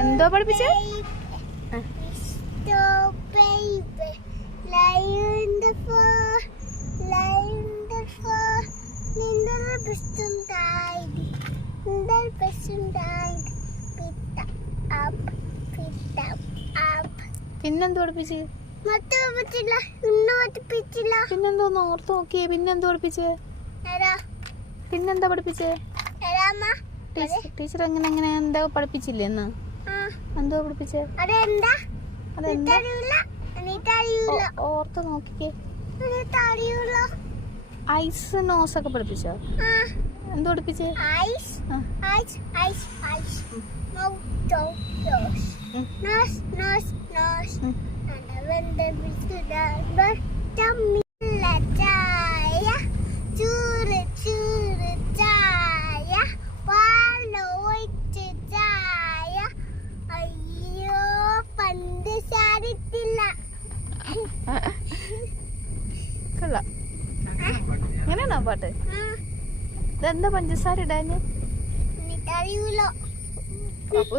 എന്തോ പഠിപ്പിച്ചേ. പിന്നെന്തോ പഠിപ്പിച്ച്? പിന്നെന്തോന്ന് ഓർത്ത് നോക്കിയേ. പിന്നെന്തോ പഠിപ്പിച്ച്? പിന്നെന്താ പഠിപ്പിച്ചേ? ടീച്ചർ എങ്ങനെ എങ്ങനെ എന്തോ പഠിപ്പിച്ചില്ലേ എന്ന് എന്തോ പഠിപ്പിച്ചേ? ഓർത്ത് നോക്കിക്കേ. ഐസ് നോസ് ഒക്കെ പഠിപ്പിച്ചോ? എന്തോ പഠിപ്പിച്ചേ? Eyes? Eyes eyes eyes. No Moutho nose. Nose nose. Nose കൊള്ളാം എങ്ങനെയാണോ പാട്ട് ഇതെന്താ പഞ്ചസാര ഇടാഞ്ഞ് അപ്പൊ